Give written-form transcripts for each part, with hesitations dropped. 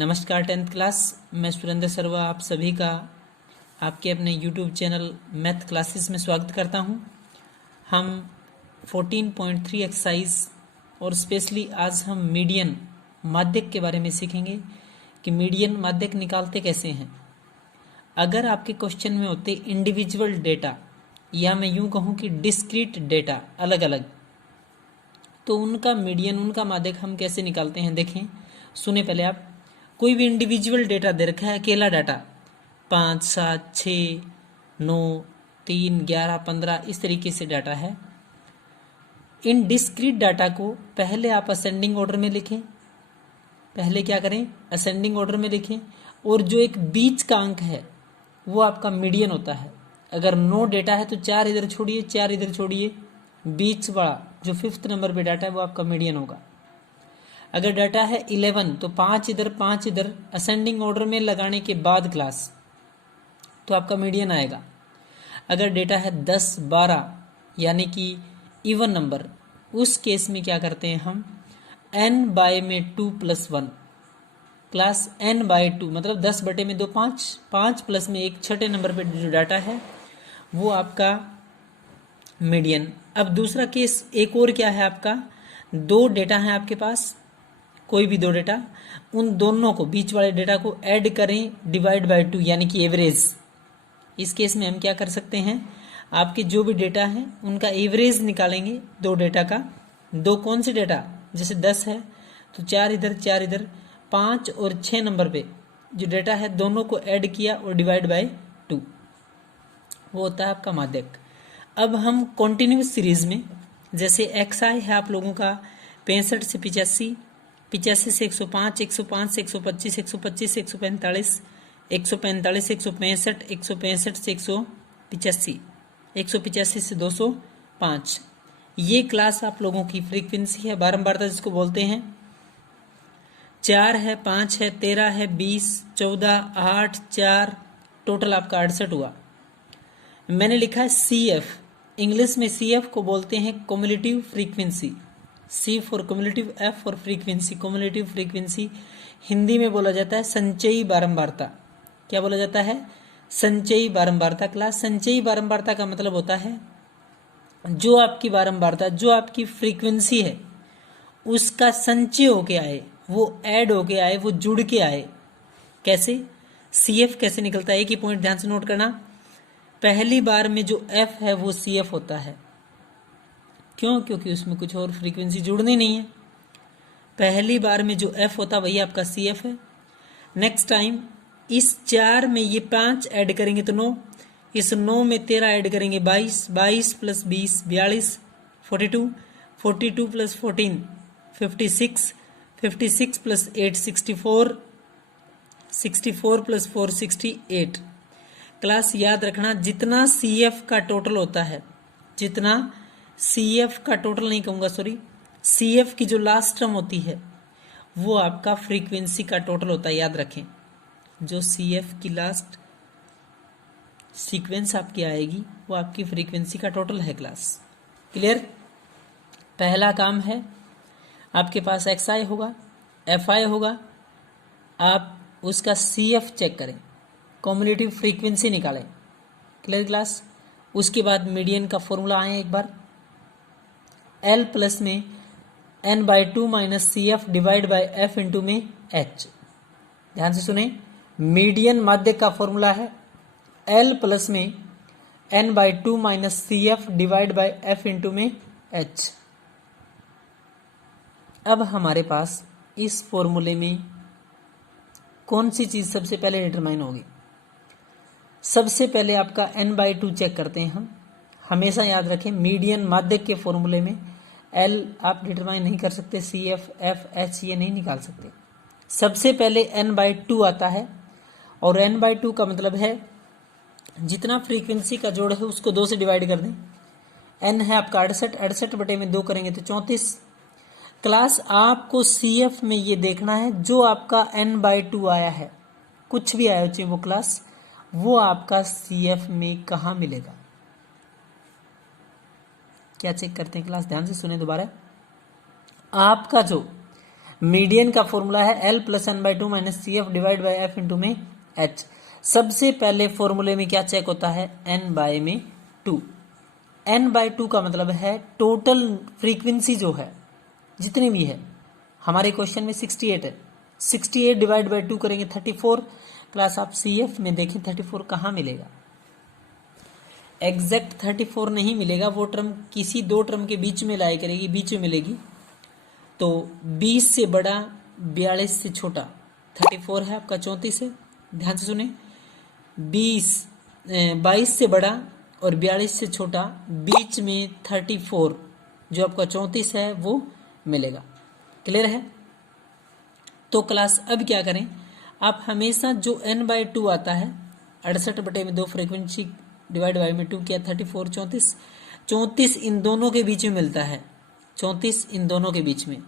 नमस्कार 10th class, मैं सुरेंद्र सर्वा आप सभी का आपके अपने YouTube चैनल मैथ क्लासेस में स्वागत करता हूं। हम 14.3 एक्सरसाइज और स्पेशली आज हम मीडियन माध्यक के बारे में सीखेंगे कि मीडियन माध्यक निकालते कैसे हैं। अगर आपके क्वेश्चन में होते इंडिविजुअल डेटा या मैं यूं कहूं कि डिस्क्रीट डेटा अलग अलग, तो उनका मीडियन उनका माध्यक हम कैसे निकालते हैं देखें। सुने पहले आप, कोई भी इंडिविजुअल डेटा दे रखा है, अकेला डाटा 5, 7, 6, 9, 3, 11, 15 इस तरीके से डाटा है। इन डिस्क्रीट डाटा को पहले आप असेंडिंग ऑर्डर में लिखें। पहले क्या करें, असेंडिंग ऑर्डर में लिखें, और जो एक बीच का अंक है वो आपका मीडियन होता है। अगर 9 डेटा है तो 4 इधर छोड़िए, 4 इधर छोड़िए, बीच वाला जो 5th नंबर पे डाटा है वो आपका मीडियन होगा। अगर डाटा है 11 तो 5 इधर 5 इधर, असेंडिंग ऑर्डर में लगाने के बाद क्लास तो आपका मीडियन आएगा। अगर डेटा है 10, 12 यानी कि इवन नंबर, उस केस में क्या करते हैं हम, n बाय में 2 प्लस 1 क्लास n बाय 2 मतलब 10 बटे में 2 5, 5 प्लस में एक छठे नंबर पे जो डाटा है वो आपका मीडियन। अब दूसरा केस एक और क्या है, आपका 2 डेटा है आपके पास, कोई भी 2 डेटा, उन दोनों को बीच वाले डेटा को ऐड करें डिवाइड बाय 2 यानी कि एवरेज। इस केस में हम क्या कर सकते हैं, आपके जो भी डेटा है उनका एवरेज निकालेंगे 2 डेटा का। 2 कौन से डेटा, जैसे 10 है तो 4 इधर 4 इधर, 5 और 6 नंबर पे जो डेटा है दोनों को ऐड किया और डिवाइड बाय 2, वो होता है आपका माध्यक। अब हम कॉन्टिन्यूस सीरीज में, जैसे एक्सआई है आप लोगों का 65 से 85, 85 से 105, 105 से 125, 125 से 145, 145 से 165, 165 से 185, 185 से 205। ये क्लास आप लोगों की फ्रीक्वेंसी है, बारंबारता जिसको बोलते हैं। 4 है, 5 है, 13 है, 20, 14, 8, 4, टोटल आपका 68 हुआ। मैंने लिखा है CF, इंग्लिश में CF को बोलते हैं cumulative frequency. C for cumulative, F for frequency, cumulative frequency. Hindi में बोला जाता है संचयी बारंबारता। क्या बोला जाता है, संचयी बारंबारता। क्लास संचयी बारंबारता का मतलब होता है जो आपकी बारंबारता, जो आपकी फ्रीक्वेंसी है उसका संचय होके आए, वो ऐड होके आए, वो जुड़ के आए। कैसे, CF कैसे निकलता है, एक ही पॉइंट ध्यान से नोट करना। पहली बार में जो F है वो CF होता है। क्यों, क्योंकि उसमें कुछ और फ्रीक्वेंसी जुड़नी नहीं है। पहली बार में जो F होता वही आपका CF है। नेक्स्ट टाइम इस 4 में ये 5 ऐड करेंगे तो 9, इस 9 में 13 ऐड करेंगे 22, 22 plus 20 42, 42, 42 plus 14 56, 56 plus 8 64, 64 plus 4 68। Class याद रखना, जितना CF का टोटल होता है, जितना CF का टोटल नहीं कहूँगा, सॉरी, CF की जो लास्ट टर्म होती है वो आपका फ्रीक्वेंसी का टोटल होता है। याद रखें, जो CF की लास्ट सीक्वेंस आपकी आएगी वो आपकी फ्रीक्वेंसी का टोटल है। Class clear. पहला काम है, आपके पास XI होगा, FI होगा, आप उसका CF चेक करें, क्युमुलेटिव फ्रीक्वेंसी निकालें। Clear class. उसके बाद मीडियन का फॉर्मूला आए एक बार, L प्लस में n by 2 minus CF divide by F into में H। ध्यान से सुने, मीडियन माध्यक का फॉर्मूला है L प्लस में n by 2 minus CF divide by F into में H। अब हमारे पास इस फॉर्मूले में कौन सी चीज सबसे पहले डिटरमाइन होगी, सबसे पहले आपका n बाई 2 चेक करते हैं हम। हमेशा याद रखें, मीडियन माध्यक के फॉर्मूले में L आप डिटरमाइन नहीं कर सकते, CF, F, H ये नहीं निकाल सकते। सबसे पहले n बाई 2 आता है, और n बाई 2 का मतलब है जितना फ्रीक्वेंसी का जोड़ है उसको 2 से डिवाइड कर दें। n है आपका 68, 68 बटे में 2 करेंगे तो 34। क्लास आपको CF में ये देखना है जो आपका n बाई 2 आया है, कुछ भी आया चाहिए वो क्लास, वो आपका CF में कहाँ मिलेगा। क्या चेक करते हैं क्लास, ध्यान से सुने दोबारा। आपका जो मीडियन का फॉर्मूला है L plus N by two minus C F divide by F into में H। सबसे पहले फॉर्मूले में क्या चेक होता है, n बाय में 2। n बाय 2 का मतलब है टोटल फ्रीक्वेंसी जो है जितनी भी है, हमारे क्वेश्चन में 68 है, 68 डिवाइड बाई 2 करेंगे 34। क्लास आप CF में देखें 34 कहाँ मिलेगा, एग्जैक्ट 34 नहीं मिलेगा, वो टर्म किसी दो टर्म के बीच में लाया करेगी, बीच में मिलेगी। तो 20 से बड़ा 42 से छोटा 34 है आपका 34 है, ध्यान से सुने। 22 से बड़ा और 42 से छोटा बीच में 34 जो आपका 34 है वो मिलेगा। क्लियर है। तो क्लास अब क्या करें, आप हमेशा जो n बाई 2 आता है 68 बटे में 2 फ्रीक्वेंसी डिवाइड बाई में 2 किया 34 34 34 इन दोनों के बीच में मिलता है, 34 इन दोनों के बीच में।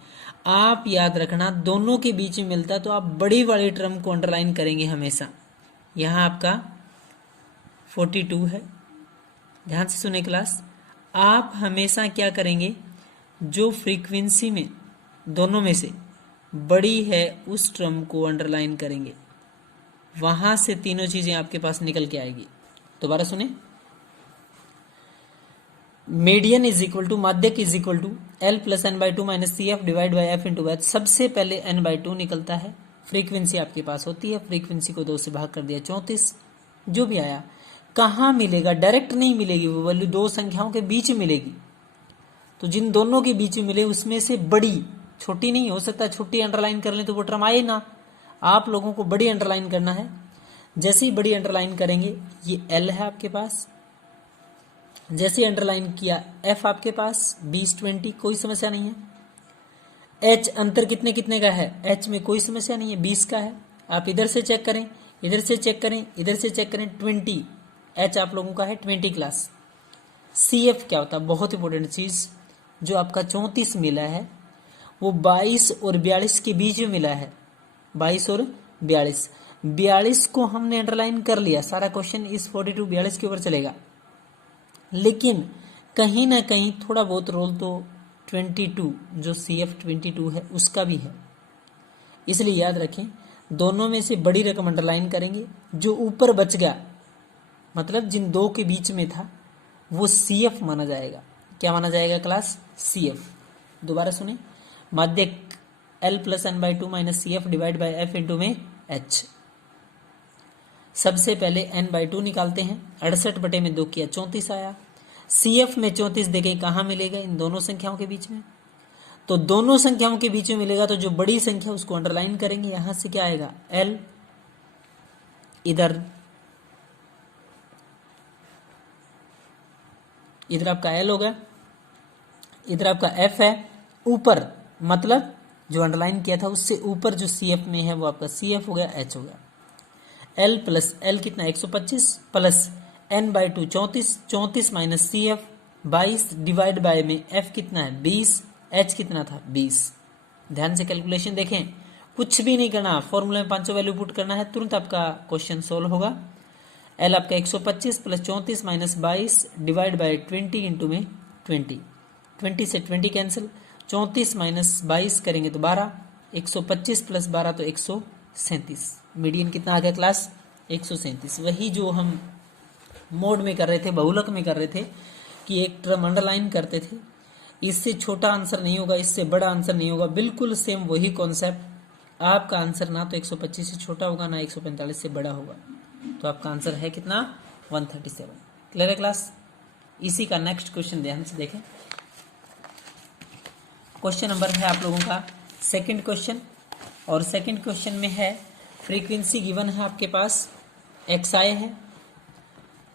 आप याद रखना दोनों के बीच में मिलता है तो आप बड़ी वाली टर्म को अंडरलाइन करेंगे हमेशा। यहाँ आपका 42 है, ध्यान से सुने क्लास। आप हमेशा क्या करेंगे, जो फ्रीक्वेंसी में दोनों में से बड़ी है उस टर्म को अंडरलाइन करेंगे, वहां से तीनों चीजें आपके पास निकल के आएगी। दोबारा सुने, मीडियन इज इक्वल टू माध्यक is equal to L plus N by two minus C F divide by F into H. सबसे पहले n बाई 2 निकलता है, फ्रीक्वेंसी आपके पास होती है, फ्रीक्वेंसी को 2 से भाग कर दिया 34, जो भी आया कहाँ मिलेगा, डायरेक्ट नहीं मिलेगी, वो वैल्यू दो संख्याओं के बीच में मिलेगी। तो जिन दोनों के बीच में मिले उसमें से बड़ी, छोटी नहीं हो सकता छोटी अंडरलाइन कर लें तो वो टर्म आए ना, आप लोगों को बड़ी अंडरलाइन करना है। जैसे ही बड़ी अंडरलाइन करेंगे, ये L है आपके पास, जैसे अंडरलाइन किया F आपके पास 20 20 कोई समस्या नहीं है। H अंतर कितने कितने का है, H में कोई समस्या नहीं है, 20 का है। आप इधर से चेक करें, इधर से चेक करें, इधर से चेक करें, 20 H आप लोगों का है 20 क्लास। CF क्या होता है, बहुत इंपॉर्टेंट चीज, जो आपका 34 मिला है वो 22 और 42 के बीच में मिला है, 22 और 42। 42 को हमने अंडरलाइन कर लिया, सारा क्वेश्चन इस 42 42 के ऊपर चलेगा, लेकिन कहीं ना कहीं थोड़ा बहुत रोल तो 22 जो CF 22 है उसका भी है। इसलिए याद रखें दोनों में से बड़ी रकम अंडरलाइन करेंगे, जो ऊपर बच गया मतलब जिन दो के बीच में था वो CF माना जाएगा। क्या माना जाएगा क्लास, CF। दोबारा सुने, माध्यक L plus N by 2 minus C F divide by F into में H। सबसे पहले n बाई 2 निकालते हैं, 68 बटे में 2 किया 34 आया। CF में 34 देखें कहाँ मिलेगा, इन दोनों संख्याओं के बीच में। तो दोनों संख्याओं के बीच में मिलेगा तो जो बड़ी संख्या उसको अंडरलाइन करेंगे, यहां से क्या आएगा L, इधर आपका L होगा, इधर आपका F है, ऊपर मतलब जो अंडरलाइन किया था उससे ऊपर जो CF में है वो आपका CF हो गया, H हो गया। L प्लस L कितना 125 plus n by 2 34, 34 minus CF 22 divide by में F कितना है 20, H कितना था 20। ध्यान से कैलकुलेशन देखें, कुछ भी नहीं करना, फॉर्मूले में पांचों वैल्यू पुट करना है, तुरंत आपका क्वेश्चन सोल्व होगा। L आपका 125 plus 34 minus 22 divide by 20 into में 20, 20 से 20 कैंसिल, 34 माइनस 22 करेंगे तो 12, 125 प्लस 12 तो 137। मीडियन कितना आ गया क्लास 137। वही जो हम मोड में कर रहे थे, बहुलक में कर रहे थे कि एक टर्म अंडरलाइन करते थे, इससे छोटा आंसर नहीं होगा, इससे बड़ा आंसर नहीं होगा, बिल्कुल सेम वही कॉन्सेप्ट। आपका आंसर ना तो 125 से छोटा होगा ना 145 से बड़ा होगा, तो आपका आंसर है कितना 137। क्लियर है क्लास। इसी का नेक्स्ट क्वेश्चन ध्यान से देखें। क्वेश्चन नंबर है आप लोगों का सेकंड क्वेश्चन, और सेकंड क्वेश्चन में है फ्रीक्वेंसी गिवन है आपके पास, XI है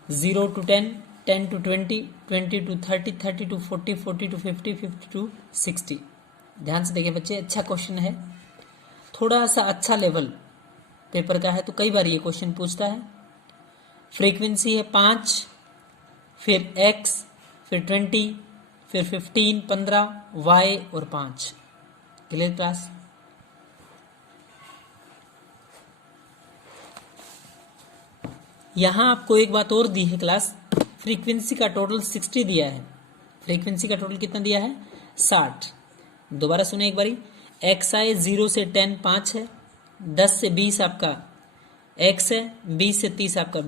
0 to 10, 10 to 20, 20 to 30, 30 to 40, 40 to 50, 50 to 60। ध्यान से देखें बच्चे, अच्छा क्वेश्चन है, थोड़ा सा अच्छा लेवल पेपर का है, तो कई बार ये क्वेश्चन पूछता है। फ्रीक्वेंसी है 5, फिर X, फिर 20, फिर 15, 15, Y और 5। Clear class. यहां आपको एक बात और दी है क्लास, फ्रीक्वेंसी का टोटल 60 दिया है, फ्रीक्वेंसी का टोटल कितना दिया है 60। दोबारा सुने एक बारी, एक्स आई 0 से 10 5 है, 10 से 20 आपका एक्स है, 20 से 30 आपका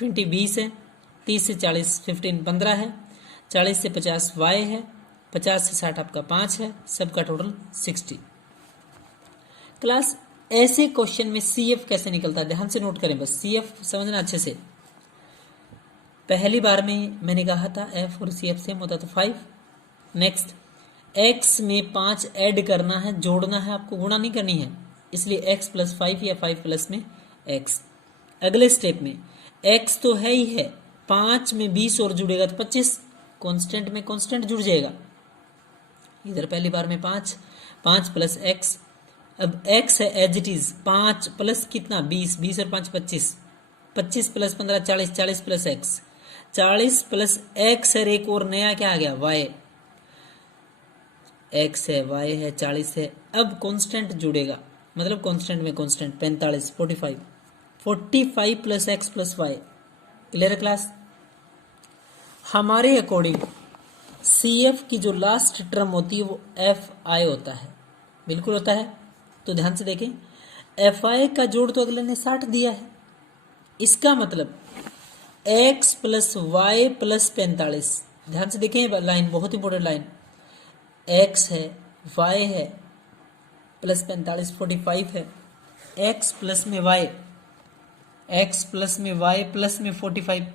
20 20 है, 30 से 40 15 15 है, 40 से 50 वाई है, 50 से 60 आपका 5 है, सबका टोटल 60। क्लास ऐसे क्वेश्चन में सी एफ कैसे निकलता है ध्यान से नोट करें, बस सी एफ समझना अच्छे से। पहली बार में मैंने कहा था एफ और सी एफ सेम होता था 5। नेक्स्ट एक्स में 5 ऐड करना है, जोड़ना है, आपको गुणा नहीं करनी है, इसलिए एक्स प्लस 5 या 5 प्लस में एक्स। अगले स्टेप में एक्स तो है ही है, 5 में 20 और जुड़ेगा तो 25, कांस्टेंट में कांस्टेंट जुड़ जाएगा। इधर पहली बार में 5 प्लस एक्स, अब एक्स है एज इट इज, 5 प्लस कितना 20, 20 और 5 25, 25 plus 15 40, 40 plus x, 40 plus X है, एक और नया क्या आ गया वाई, एक्स है वाई है 40 है। अब कांस्टेंट जुड़ेगा, मतलब कांस्टेंट में constant 45 45, 45 plus X plus Y. Clear है क्लास? हमारे अकॉर्डिंग सी एफ की जो लास्ट टर्म होती है वो एफ आई होता है, बिल्कुल होता है। तो ध्यान से देखें, एफ आई का जोड़ तो अगले ने 60 दिया है, इसका मतलब एक्स प्लस वाई प्लस 45। ध्यान से देखें लाइन, बहुत इंपॉर्टेंट लाइन, एक्स है वाई है प्लस 45 45 है, एक्स प्लस में वाई, एक्स प्लस में वाई प्लस में 45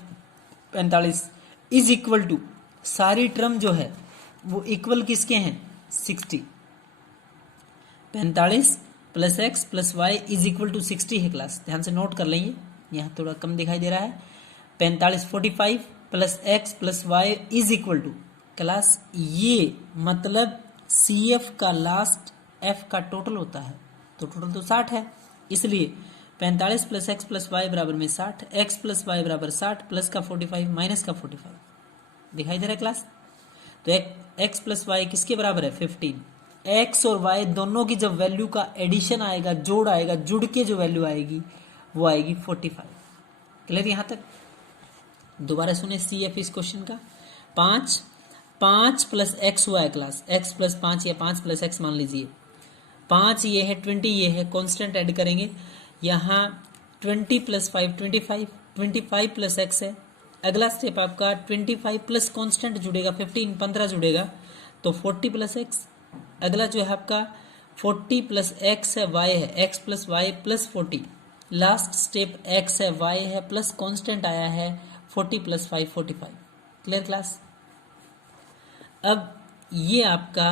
45 इज इक्वल टू, सारी टर्म जो है वो इक्वल किसके हैं 60। 45 plus X plus Y is equal to 60 है क्लास, ध्यान से नोट कर लेंगे, यहाँ थोड़ा कम दिखाई दे रहा है। 45 45 plus X plus Y is equal to class, ये मतलब सी एफ का लास्ट एफ का टोटल होता है, तो टोटल तो 60 है, इसलिए 45 प्लस एक्स प्लस वाई बराबर में 60, एक्स प्लस वाई बराबर 60, प्लस का 45 माइनस का 45, दिखाई दे रहा है क्लास। तो एक्स प्लस वाई किसके बराबर है 15। एक्स और वाई दोनों की जब वैल्यू का एडिशन आएगा, जोड़ आएगा, जुड़ के जो वैल्यू आएगी वो आएगी 45। क्लियर यहां तक? दोबारा सुने सी एफ इस क्वेश्चन का, 5 प्लस एक्स हुआ है क्लास, एक्स प्लस 5 या 5 प्लस एक्स मान लीजिए, 5 ये है 20 ये है, कांस्टेंट ऐड करेंगे, यहाँ 20 प्लस 5 25, 25 प्लस एक्स है। अगला स्टेप आपका 25 प्लस कांस्टेंट जुड़ेगा 15 15 जुड़ेगा तो 40 प्लस एक्स। अगला जो है आपका 40 प्लस एक्स है वाई है, X plus Y plus 40। Last step X है वाई है प्लस कांस्टेंट आया है 40 प्लस 5 45। Clear class? अब ये आपका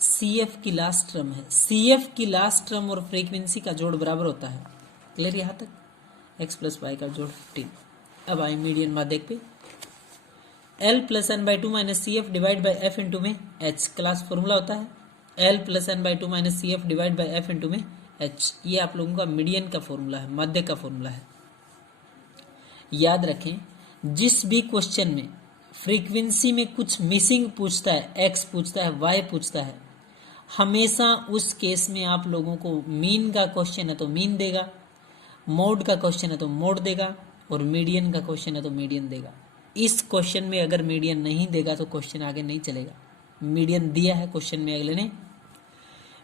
सी एफ की लास्ट टर्म है, सी एफ की लास्ट टर्म और फ्रीक्वेंसी का जोड़ बराबर होता है। क्लियर यहाँ तक? एक्स प्लस वाई का जोड़ 15। अब आए मीडियन माध्यक पे, L plus N by two minus C F divide by F into में एच। क्लास फॉर्मूला होता है L plus N by two minus C F divide by F into में एच, ये आप लोगों का मीडियन का फॉर्मूला है, माध्यक का फॉर्मूला है। याद रखें, जिस भी क्वेश्चन में फ्रीक्वेंसी में कुछ मिसिंग पूछता है, एक्स पूछता है, वाई पूछता है, हमेशा उस केस में आप लोगों को मीन का क्वेश्चन है तो मीन देगा, मोड का क्वेश्चन है तो मोड देगा, और मीडियन का क्वेश्चन है तो मीडियन देगा। इस क्वेश्चन में अगर मीडियन नहीं देगा तो क्वेश्चन आगे नहीं चलेगा। मीडियन दिया है क्वेश्चन में अगले ने,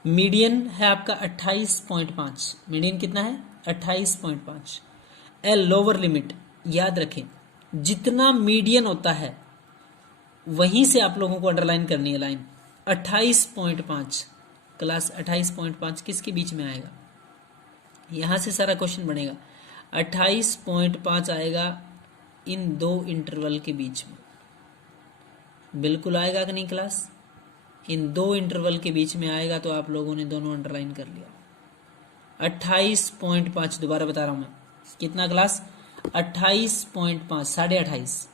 मीडियन है आपका 28.5, मीडियन कितना है 28.5। एल लोअर लिमिट, याद रखें जितना मीडियन होता है वहीं से आप लोगों को अंडरलाइन करनी है लाइन 28.5। क्लास 28.5 किसके बीच में आएगा, यहां से सारा क्वेश्चन बनेगा। 28.5 आएगा इन दो इंटरवल के बीच में, बिल्कुल आएगा कि नहीं क्लास? इन दो इंटरवल के बीच में आएगा, तो आप लोगों ने दोनों अंडरलाइन कर लिया। 28.5 दोबारा बता रहा हूं मैं, कितना क्लास 28.5, 28.5,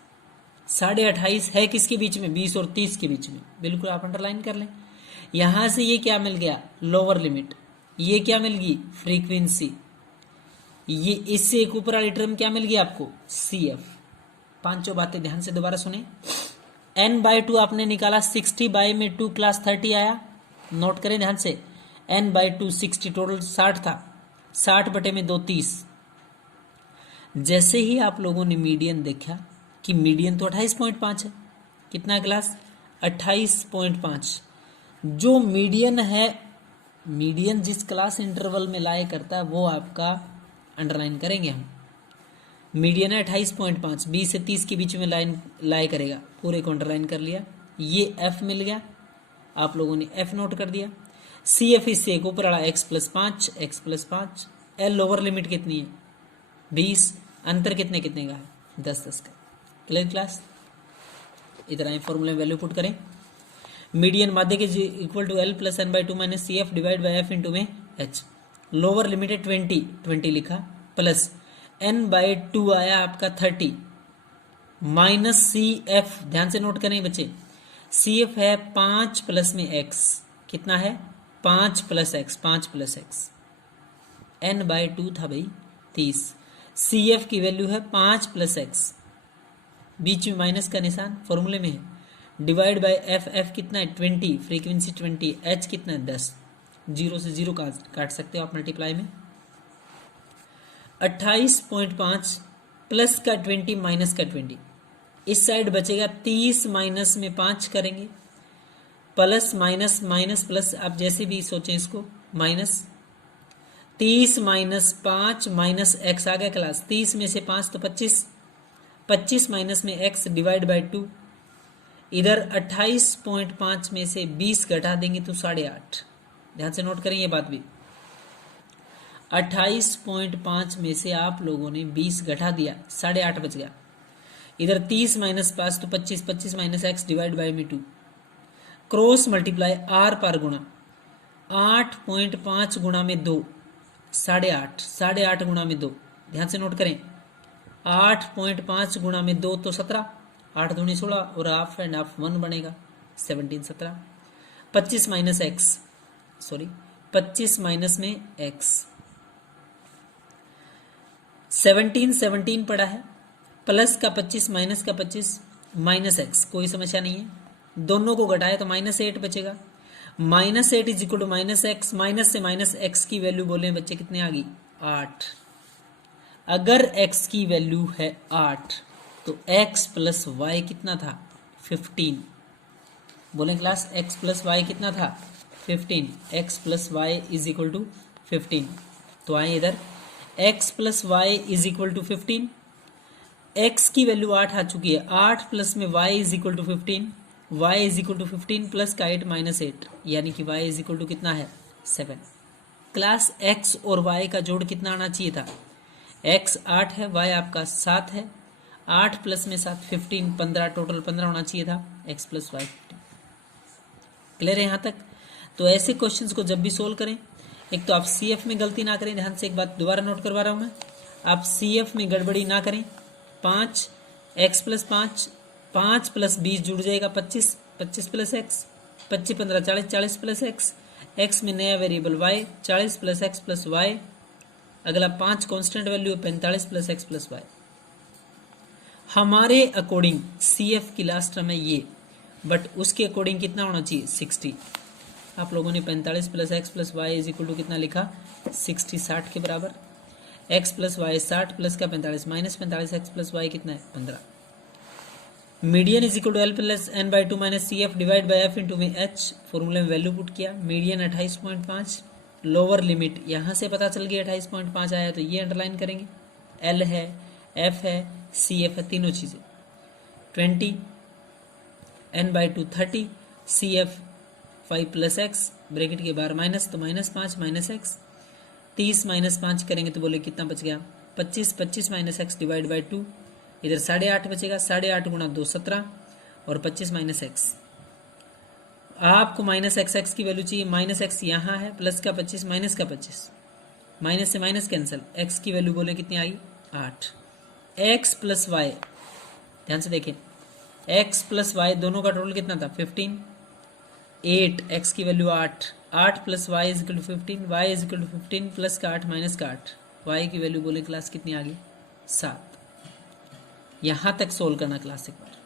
28.5 है किसके बीच में 20 और 30 के बीच में, बिल्कुल आप अंडरलाइन कर लें। यहां से ये क्या मिल गया लोअर लिमिट, ये क्या मिल गई फ्रीक्वेंसी, ये इससे एक ऊपर वाली टर्म क्या मिल गई आपको सी एफ। पांचों बातें ध्यान से दोबारा सुने। n बाई 2 आपने निकाला, 60 बाई में 2 क्लास 30 आया, नोट करें ध्यान से, n बाई 2 60, टोटल 60 था, 60 बटे में 2 30। जैसे ही आप लोगों ने मीडियन देखा कि मीडियन तो 28.5 है, कितना क्लास 28.5, जो मीडियन है, मीडियन जिस क्लास इंटरवल में लाए करता है वो आपका अंडरलाइन करेंगे हम। मीडियन है 28.5, 20 से 30 के बीच में लाइन लाए करेगा, पूरे को अंडरलाइन कर लिया। ये एफ मिल गया, आप लोगों ने एफ नोट कर दिया। सी एफ इससे एक ऊपर आड़ा x+5, x+5। L lower limit कितनी है 20, अंतर कितने कितने का है 10 का। Clear class? इधर आए फॉर्मूले में वैल्यू पुट करें। मीडियन माध्य के equal to L plus N by two minus C F divide by F into में एच। लोअर लिमिट है 20 लिखा, प्लस एन बाई टू आया आपका 30 माइनस सी एफ, ध्यान से नोट करें बच्चे, सी एफ है 5 प्लस में एक्स, कितना है 5 plus X, 5 plus X. N by two था भाई 30, सी एफ की वैल्यू है 5 प्लस एक्स, बीच में माइनस का निशान फॉर्मूले में है, डिवाइड बाय एफ, एफ कितना है 20, फ्रीक्वेंसी 20, एच कितना है 10, 0 से 0 काट सकते हो आप मल्टीप्लाई में। 28.5 प्लस का 20 माइनस का 20, इस साइड बचेगा 30 माइनस में 5 करेंगे, प्लस माइनस माइनस प्लस, आप जैसे भी सोचें इसको, माइनस 30 माइनस 5 माइनस एक्स आ गया क्लास, 30 में से 5 तो 25, 25 माइनस में एक्स डिवाइड बाई 2। इधर 28.5 में से 20 घटा देंगे तो 8.5, ध्यान से नोट करें ये बात भी। 28.5 में से आप लोगों ने 20 घटा दिया, 8.5 बच गया। इधर 30 माइनस 5 तो 25, 25 माइनस एक्स डिवाइड बाई में 2, क्रॉस मल्टीप्लाई आर पर गुणा, 8.5 गुणा में 2, 8.5, 8.5 गुणा में 2, ध्यान से नोट करें। 8.5 गुणा में 2 तो 17, 8 दूनी 16 और हाफ एंड हाफ 1 बनेगा 17, 17। 25 माइनस एक्स, सॉरी 25 माइनस में एक्स, 17, 17 पड़ा है, प्लस का 25 माइनस का 25 माइनस एक्स, कोई समस्या नहीं है। दोनों को घटाए तो -8 बचेगा, -8 is equal to minus X, minus से माइनस एक्स की वैल्यू बोले बच्चे कितने आ गई 8। अगर x की वैल्यू है 8 तो x प्लस वाई कितना था 15, बोले क्लास x प्लस वाई कितना था 15, x plus Y is equal to 15। तो आए इधर x plus Y is equal to 15, x की वैल्यू 8 आ चुकी है, 8 प्लस में y is equal to 15, y is equal to 15 plus का 8 माइनस 8, यानी कि y इज इक्वल टू कितना है 7। क्लास x और y का जोड़ कितना आना चाहिए था, x 8 है, y आपका 7 है, 8 प्लस में 7 15, 15 टोटल 15 होना चाहिए था, x प्लस वाई 15। क्लियर है यहाँ तक? तो ऐसे क्वेश्चंस को जब भी सोल्व करें, एक तो आप CF में गलती ना करें, ध्यान से एक बात दोबारा नोट करवा रहा हूँ मैं, आप CF में गड़बड़ी ना करें। 5 x प्लस 5, 5 प्लस 20 जुड़ जाएगा 25, 25 plus X, 25 15 40, 40 plus X, X में नया variable y, 40 plus X plus Y, अगला 5 constant value 45 plus X plus Y. हमारे अकॉर्डिंग CF की लास्ट टर्म है ये, बट उसके अकॉर्डिंग कितना होना चाहिए 60। आप लोगों ने 45 plus X plus Y is equal to कितना लिखा 60, 60 के बराबर। एक्स प्लस वाई 60 प्लस का 45 माइनस 45 एक्स प्लस वाई कितना है 15। Median is equal to L plus N by two minus C F divide by F into में H, फॉर्मूले में वैल्यू पुट किया। मीडियन 28.5, लोअर लिमिट यहाँ से पता चल गया 28.5 आया, तो ये अंडरलाइन करेंगे। एल है, एफ है, सी एफ है, तीनों चीज़ें 20, N by two 30, C F 5 plus X, bracket के बाहर माइनस तो -5 माइनस एक्स, 30 माइनस 5 करेंगे तो बोले कितना बच गया 25, 25 माइनस एक्स डिवाइड बाई 2, इधर 8.5 बचेगा, 8.5 गुणा 2 17 और 25 माइनस एक्स। आपको माइनस एक्स की वैल्यू चाहिए, माइनस एक्स यहाँ है, प्लस का 25 माइनस का 25, माइनस से माइनस कैंसिल, एक्स की वैल्यू बोले कितनी आई 8। एक्स प्लस वाई, ध्यान से देखें, एक्स प्लस वाई दोनों का टोटल कितना था 15, 8, एक्स की value 8, 8 plus Y is equal to 15, Y is equal to 15 plus का 8 माइनस का 8, वाई की वैल्यू बोले क्लास कितनी आ गई 7। यहाँ तक सोल्व करना क्लास एक बार।